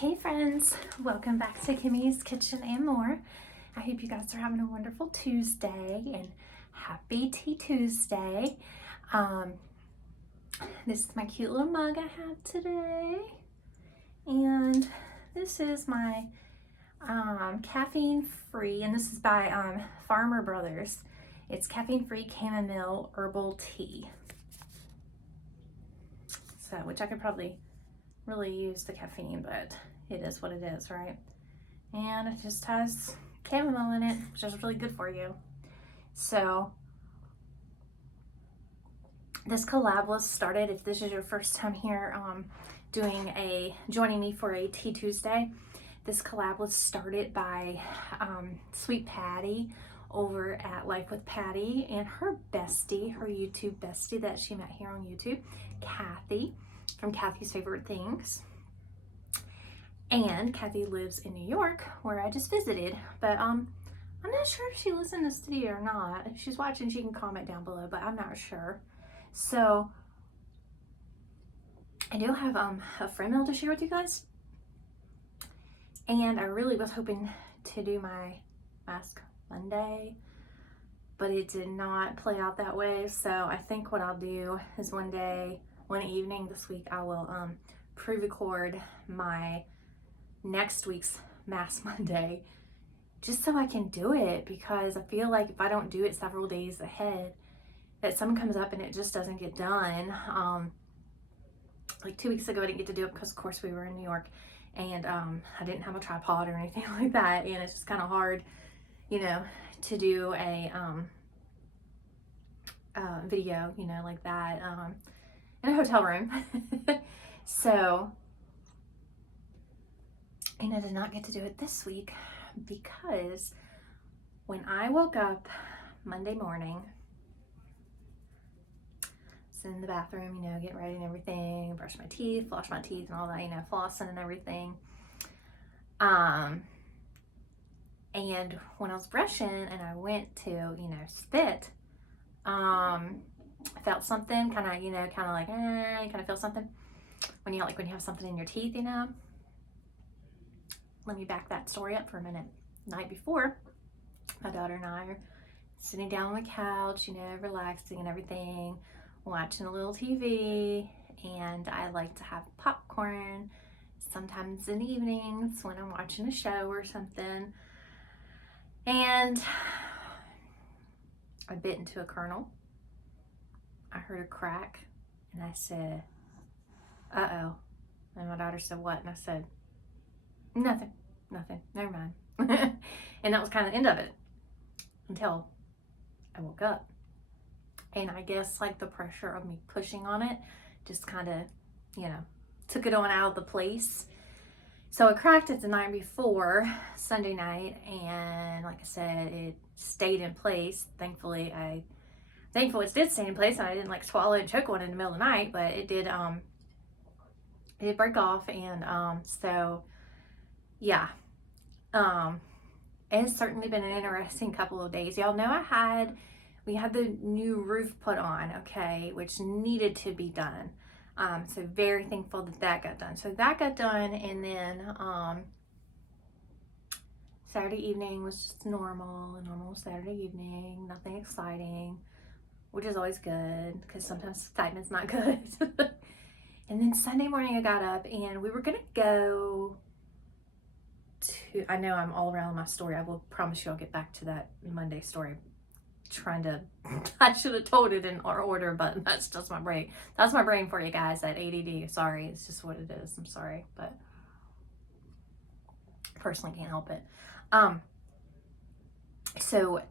Hey friends, welcome back to Kimmy's Kitchen and More. I hope you guys are having a wonderful Tuesday and happy Tea Tuesday. This is my cute little mug I have today, and this is my caffeine free, and this is by Farmer Brothers. It's caffeine free chamomile herbal tea. So, which I could probably really use the caffeine, but it is what it is, right? And it just has chamomile in it, which is really good for you. So this collab was started, if this is your first time here joining me for a Tea Tuesday, this collab was started by Sweet Patty over at Life with Patty and her bestie, her YouTube bestie that she met here on YouTube, Kathy from Kathy's Favorite Things. And Kathy lives in New York, where I just visited, but I'm not sure if she lives in the studio or not. If she's watching, she can comment down below, but I'm not sure. So I do have a friend mail to share with you guys, and I really was hoping to do my mask Monday, but it did not play out that way. So I think what I'll do is one evening this week, I will pre-record my next week's Mask Monday, just so I can do it, because I feel like if I don't do it several days ahead, that something comes up and it just doesn't get done. Like 2 weeks ago, I didn't get to do it because, of course, we were in New York, and I didn't have a tripod or anything like that, and it's just kind of hard, to do a video, like that in a hotel room. So, and I did not get to do it this week because when I woke up Monday morning, I was in the bathroom, getting ready and everything, brush my teeth, floss my teeth and all that, flossing and everything. And when I was brushing and I went to, spit, I felt something kind of, you kind of feel something when you have something in your teeth, Let me back that story up for a minute. The night before, my daughter and I are sitting down on the couch, relaxing and everything, watching a little TV, and I like to have popcorn sometimes in the evenings when I'm watching a show or something. And I bit into a kernel. I heard a crack, and I said, uh-oh. And my daughter said, what? And I said, nothing, never mind. And that was kind of the end of it until I woke up. And I guess the pressure of me pushing on it just kind of, took it on out of the place. So I cracked it the night before, Sunday night, and like I said, it stayed in place. Thankfully it did stay in place, and I didn't swallow it and choke on it in the middle of the night, but it did break off. And so yeah, it's certainly been an interesting couple of days. Y'all know we had the new roof put on, okay, which needed to be done. So very thankful that got done. So that got done, and then Saturday evening was just a normal Saturday evening, nothing exciting, which is always good because sometimes excitement's not good. And then Sunday morning I got up and we were gonna go to, I know I'm all around my story. I will promise you I'll get back to that Monday story. I should have told it in our order, but that's just my brain. That's my brain for you guys, that ADD. Sorry, it's just what it is. I'm sorry, but personally can't help it. So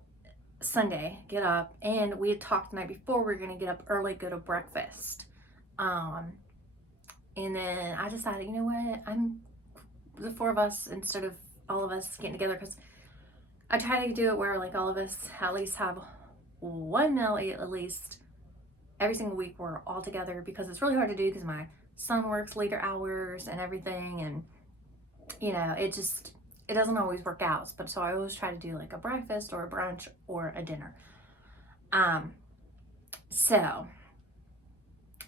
Sunday, get up, and we had talked the night before we were gonna get up early, go to breakfast. And then I decided, you know what, the four of us instead of all of us getting together, because I try to do it where all of us at least have one meal at least every single week. We're all together, because it's really hard to do because my son works later hours and everything, and it doesn't always work out. But so I always try to do a breakfast or a brunch or a dinner. So,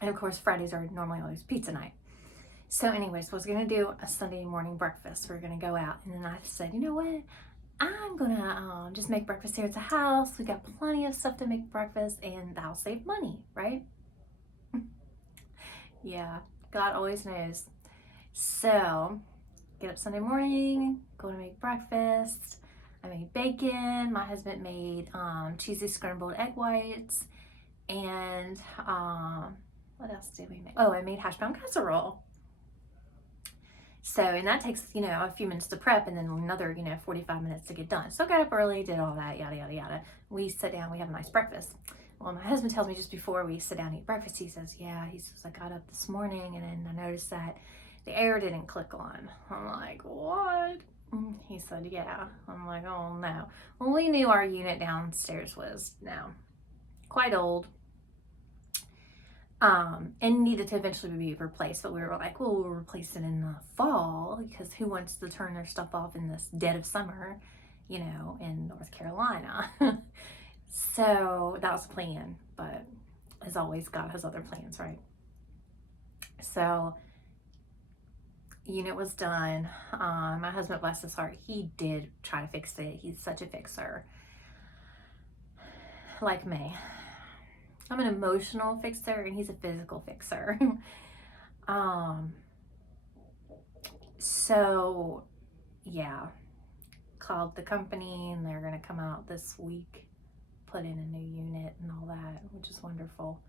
and of course Fridays are normally always pizza night. So anyways, was going to do a Sunday morning breakfast. We are going to go out. And then I said, you know what? I'm going to just make breakfast here at the house. We got plenty of stuff to make breakfast and that'll save money, right? Yeah, God always knows. So get up Sunday morning, go to make breakfast. I made bacon. My husband made cheesy scrambled egg whites. And what else did we make? Oh, I made hash brown casserole. So, and that takes, a few minutes to prep and then another, 45 minutes to get done. So I got up early, did all that, yada, yada, yada. We sit down, we have a nice breakfast. Well, my husband tells me just before we sit down to eat breakfast, he says, I got up this morning and then I noticed that the air didn't click on. I'm like, what? He said, yeah. I'm like, oh no. Well, we knew our unit downstairs was now quite old. And needed to eventually be replaced, but we were like, well, we'll replace it in the fall because who wants to turn their stuff off in this dead of summer, in North Carolina. So that was the plan, but as always, God has other plans, right? So unit was done. My husband, bless his heart, he did try to fix it. He's such a fixer, like me. I'm an emotional fixer and he's a physical fixer. So yeah, called the company and they're gonna come out this week, put in a new unit and all that, which is wonderful.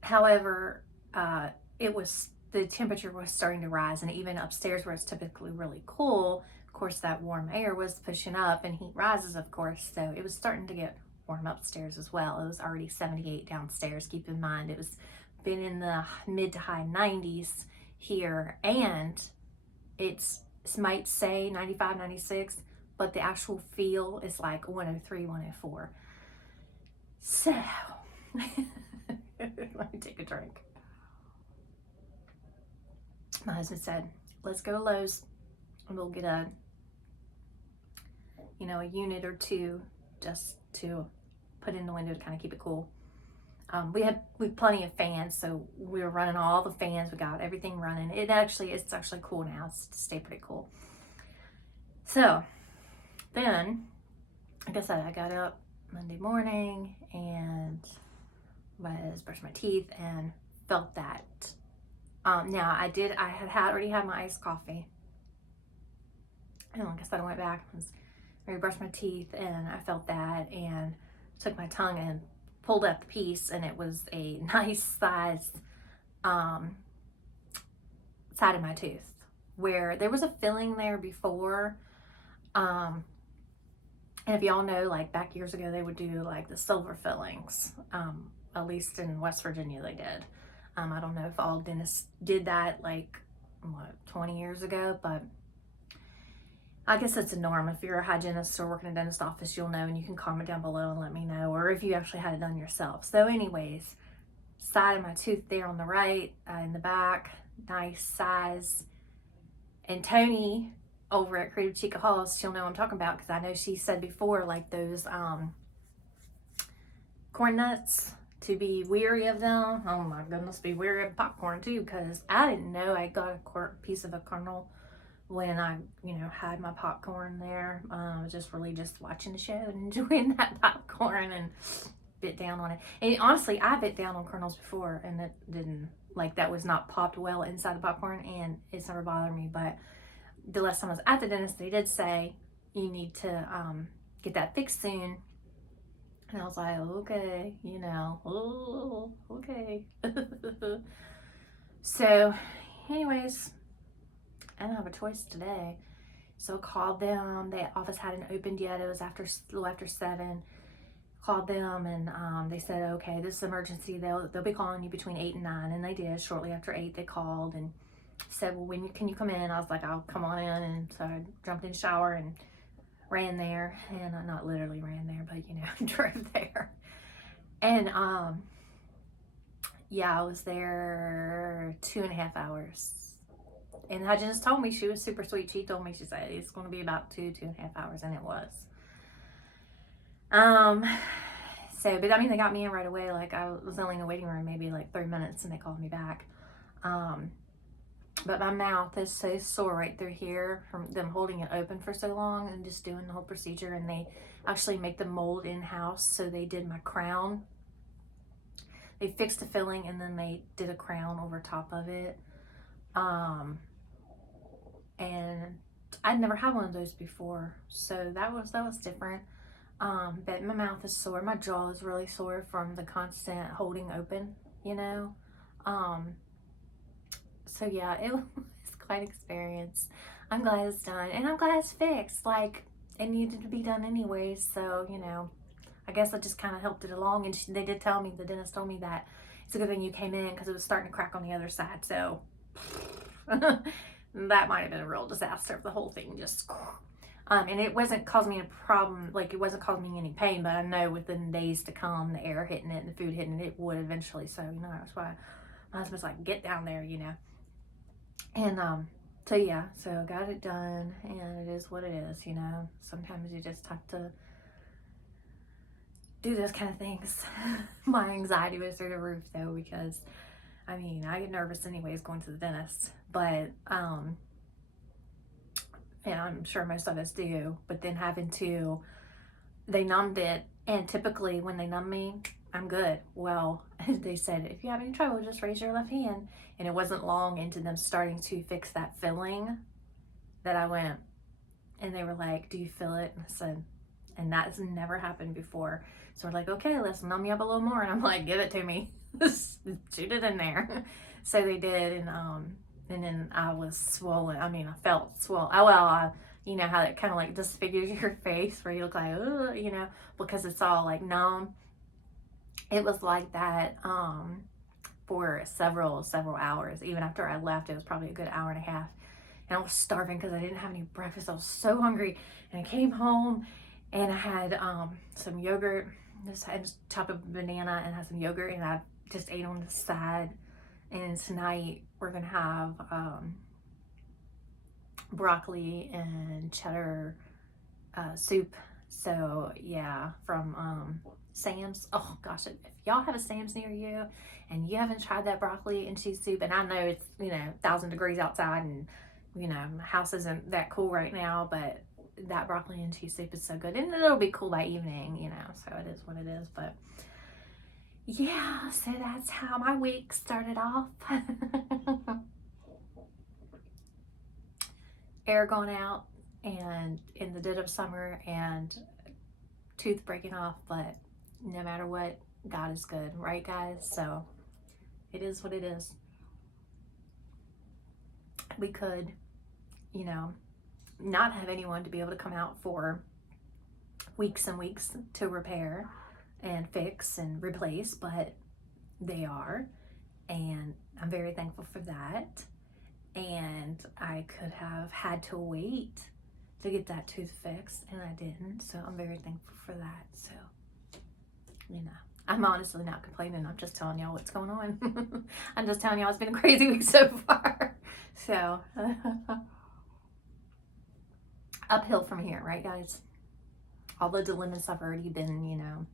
However, the temperature was starting to rise, and even upstairs where it's typically really cool, of course that warm air was pushing up and heat rises, of course, so it was starting to get warm upstairs as well. It was already 78 downstairs. Keep in mind it was been in the mid to high 90s here, and it might say 95, 96, but the actual feel is like 103, 104. So let me take a drink. My husband said, let's go to Lowe's and we'll get a unit or two just to put in the window to kind of keep it cool. We have plenty of fans, so we were running all the fans. We got everything running. It's actually cool now. It's stay pretty cool. So then, like I said, I got up Monday morning and brushed my teeth and felt that. Now I had already had my iced coffee. And like I said, I went back and brushed my teeth and I felt that and took my tongue and pulled out the piece, and it was a nice size side of my tooth where there was a filling there before. And if y'all know, like back years ago, they would do like the silver fillings. At least in West Virginia, they did. I don't know if all dentists did that 20 years ago, but I guess it's a norm. If you're a hygienist or working in a dentist office, you'll know, and you can comment down below and let me know, or if you actually had it done yourself. So anyways, side of my tooth there on the right, in the back, nice size. And Tony over at Creative Chica Halls, she'll know what I'm talking about, because I know she said before, like those corn nuts, to be weary of them. Oh my goodness, be weary of popcorn too, because I didn't know I got a piece of a kernel when I, had my popcorn there. I was just watching the show and enjoying that popcorn and bit down on it. And honestly, I bit down on kernels before and it didn't, that was not popped well inside the popcorn, and it's never bothered me. But the last time I was at the dentist, they did say you need to get that fixed soon. And I was like, okay, oh, okay. So anyways, I don't have a choice today. So I called them. The office hadn't opened yet. It was a little after 7. Called them and they said, okay, this is emergency. They'll be calling you between 8 and 9. And they did. Shortly after 8, they called and said, well, can you come in? I was like, I'll come on in. And so I jumped in the shower and ran there. And I not literally ran there, but drove there. And I was there 2.5 hours. And the hygienist told me, she was super sweet. She told me, she said, it's going to be about 2.5 hours, and it was. So, but I mean, they got me in right away. Like, I was only in the waiting room maybe like 3 minutes and they called me back. But my mouth is so sore right through here from them holding it open for so long and just doing the whole procedure. And they actually make the mold in-house. So they did my crown. They fixed the filling and then they did a crown over top of it. And I'd never had one of those before. So that was different. But my mouth is sore. My jaw is really sore from the constant holding open, you know. So yeah, it was quite an experience. I'm glad it's done, and I'm glad it's fixed. Like, it needed to be done anyway, so, you know, I guess I just kind of helped it along. And they did tell me, the dentist told me that it's a good thing you came in because it was starting to crack on the other side. So that might have been a real disaster if the whole thing just and it wasn't causing me a problem, like, it wasn't causing me any pain, but I know within days to come, the air hitting it and the food hitting it would eventually. So, you know, that's why my husband's like, get down there, you know. And so yeah, so got it done, and it is what it is, you know. Sometimes you just have to do those kind of things. My anxiety was through the roof though, because I mean, I get nervous anyways going to the dentist, but yeah, I'm sure most of us do. But then they numbed it, and typically when they numb me, I'm good. Well, they said, if you have any trouble, just raise your left hand. And it wasn't long into them starting to fix that filling that I went, and they were like, do you feel it? And I said, and that's never happened before. So we're like, okay, let's numb you up a little more. And I'm like, give it to me. Shoot it in there. So they did, and then I was swollen. I mean, I felt swollen. Oh, well, you know how it kind of like disfigures your face where you look like, ugh, you know, because it's all like numb. It was like that for several hours. Even after I left, it was probably a good hour and a half. And I was starving because I didn't have any breakfast. I was so hungry. And I came home and I had some yogurt. I just chopped up a banana and had some yogurt, and I just ate on the side. And tonight we're going to have broccoli and cheddar soup. So yeah, from Sam's. Oh gosh, if y'all have a Sam's near you and you haven't tried that broccoli and cheese soup, and I know it's, you know, 1,000 degrees outside, and, you know, my house isn't that cool right now, but that broccoli and cheese soup is so good, and it'll be cool by evening, you know, so it is what it is. But yeah, so that's how my week started off. Air going out and in the dead of summer, and tooth breaking off, but no matter what, God is good, right guys? So it is what it is. We could, you know, not have anyone to be able to come out for weeks and weeks to repair and fix and replace, but they are, and I'm very thankful for that. And I could have had to wait to get that tooth fixed, and I didn't, so I'm very thankful for that. So, you know, I'm honestly not complaining. I'm just telling y'all what's going on. I'm just telling y'all it's been a crazy week so far. So uphill from here, right guys? All the dilemmas have already been, you know,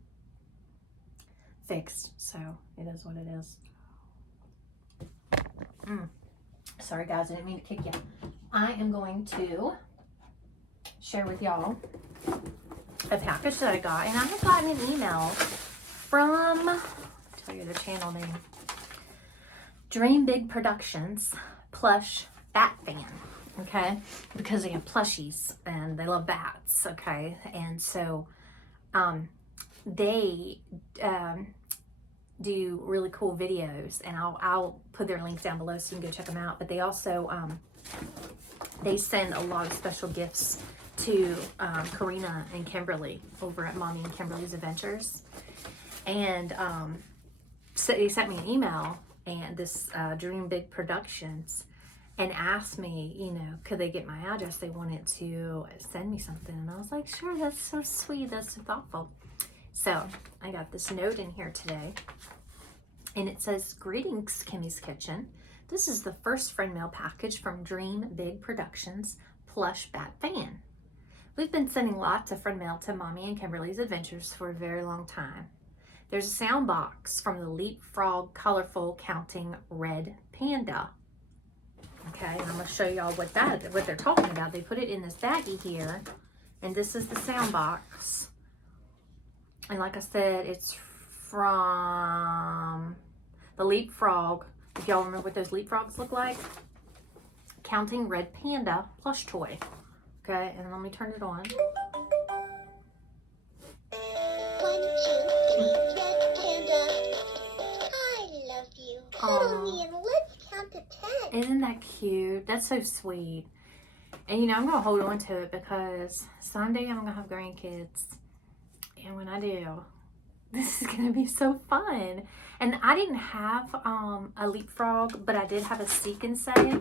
fixed, so it is what it is. Sorry guys, I didn't mean to kick you. I am going to share with y'all a package that I got, and I have gotten an email from, I'll tell you the channel name, Dream Big Productions plush bat fan, okay, because they have plushies and they love bats, okay, and so they do really cool videos, and I'll put their links down below so you can go check them out. But they also they send a lot of special gifts to Karina and Kimberly over at Mommy and Kimberly's Adventures, and so they sent me an email, and this Dream Big Productions, and asked me, you know, could they get my address? They wanted to send me something, and I was like, sure, that's so sweet, that's so thoughtful. So I got this note in here today, and it says, greetings, Kimmy's Kitchen. This is the first friend mail package from Dream Big Productions plush bat fan. We've been sending lots of friend mail to Mommy and Kimberly's Adventures for a very long time. There's a sound box from the Leapfrog Colorful Counting Red Panda. Okay, and I'm going to show y'all what they're talking about. They put it in this baggie here, and this is the sound box. And like I said, it's from the Leapfrog. If y'all remember what those leapfrogs look like, Counting Red Panda plush toy. Okay, and let me turn it on. 1, 2, 3, red panda. I love you. Cuddle me and let's count to 10. Isn't that cute? That's so sweet. And you know, I'm gonna hold on to it because someday I'm gonna have grandkids, and when I do, this is gonna be so fun. And I didn't have a Leapfrog, but I did have a Seek and Say.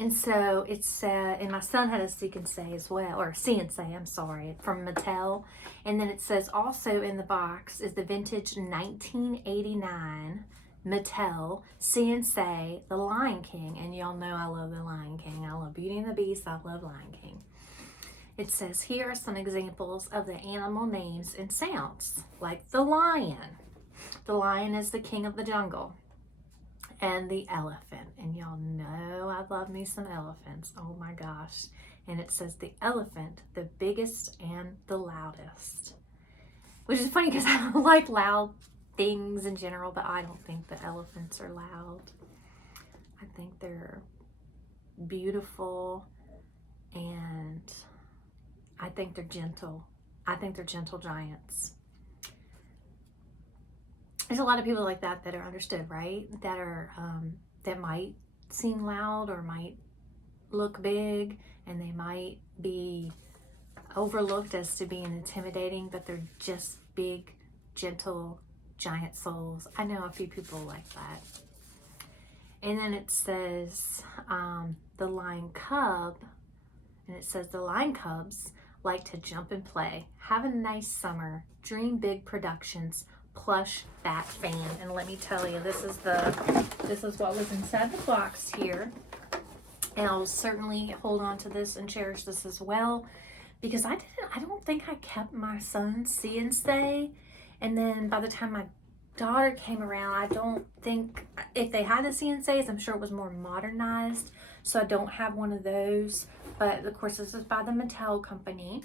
And so it's, and my son had a Seek and Say as well, or See and Say, I'm sorry, from Mattel. And then it says also in the box is the vintage 1989 Mattel See and Say, The Lion King. And y'all know I love The Lion King. I love Beauty and the Beast. I love Lion King. It says here are some examples of the animal names and sounds, like the lion. The lion is the king of the jungle. And the elephant, and y'all know I love me some elephants. Oh my gosh. And it says the elephant, the biggest and the loudest, which is funny because I don't like loud things in general, but I don't think the elephants are loud. I think they're beautiful, and I think they're gentle. I think they're gentle giants. There's a lot of people like that are understood, right? That are that might seem loud or might look big, and they might be overlooked as to being intimidating, but they're just big, gentle, giant souls. I know a few people like that. And then it says the lion cub, and it says the lion cubs like to jump and play. Have a nice summer. Dream Big Productions plush bat fan. And let me tell you, this is what was inside the box here, and I'll certainly hold on to this and cherish this as well, because I don't think I kept my son's See and Say, and then by the time my daughter came around, I don't think, if they had the See and Says, I'm sure it was more modernized, so I don't have one of those. But of course, this is by the Mattel company,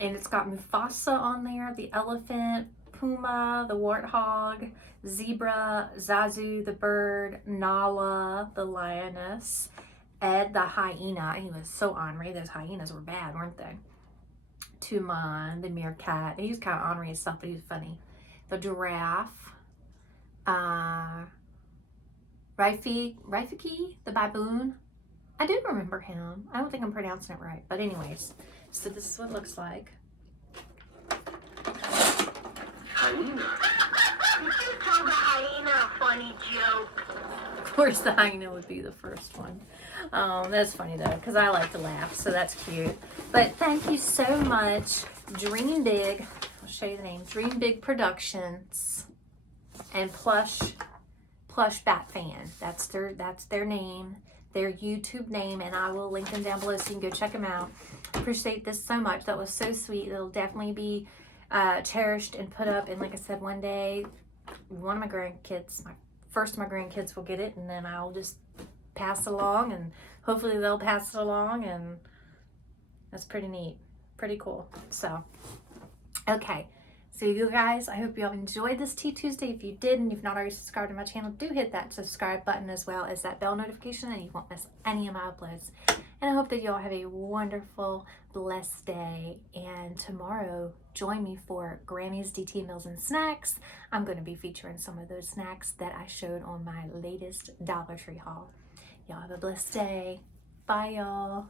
and it's got Mufasa on there, the elephant, Puma, the warthog, zebra, Zazu, the bird, Nala, the lioness, Ed, the hyena. He was so ornery. Those hyenas were bad, weren't they? Tuman, the meerkat. He was kind of ornery and stuff, but he was funny. The giraffe, Rafiki, the baboon. I do remember him. I don't think I'm pronouncing it right, but anyways, so this is what it looks like. Hyena. You should tell the hyena a funny joke. Of course, the hyena would be the first one. That's funny though, because I like to laugh, so that's cute. But thank you so much, Dream Big. I'll show you the name. Dream Big Productions and Plush Bat Fan. That's their name, their YouTube name, and I will link them down below so you can go check them out. Appreciate this so much. That was so sweet. It'll definitely be cherished and put up, and like I said, one day one of my grandkids, first of my grandkids will get it, and then I'll just pass it along, and hopefully they'll pass it along, and that's pretty neat, pretty cool. So okay, so you guys, I hope you all enjoyed this Tea Tuesday. If you did, and you've not already subscribed to my channel, do hit that subscribe button as well as that bell notification, and you won't miss any of my uploads. And I hope that you all have a wonderful, blessed day. And tomorrow, join me for Grammy's DT Meals and Snacks. I'm going to be featuring some of those snacks that I showed on my latest Dollar Tree haul. Y'all have a blessed day. Bye, y'all.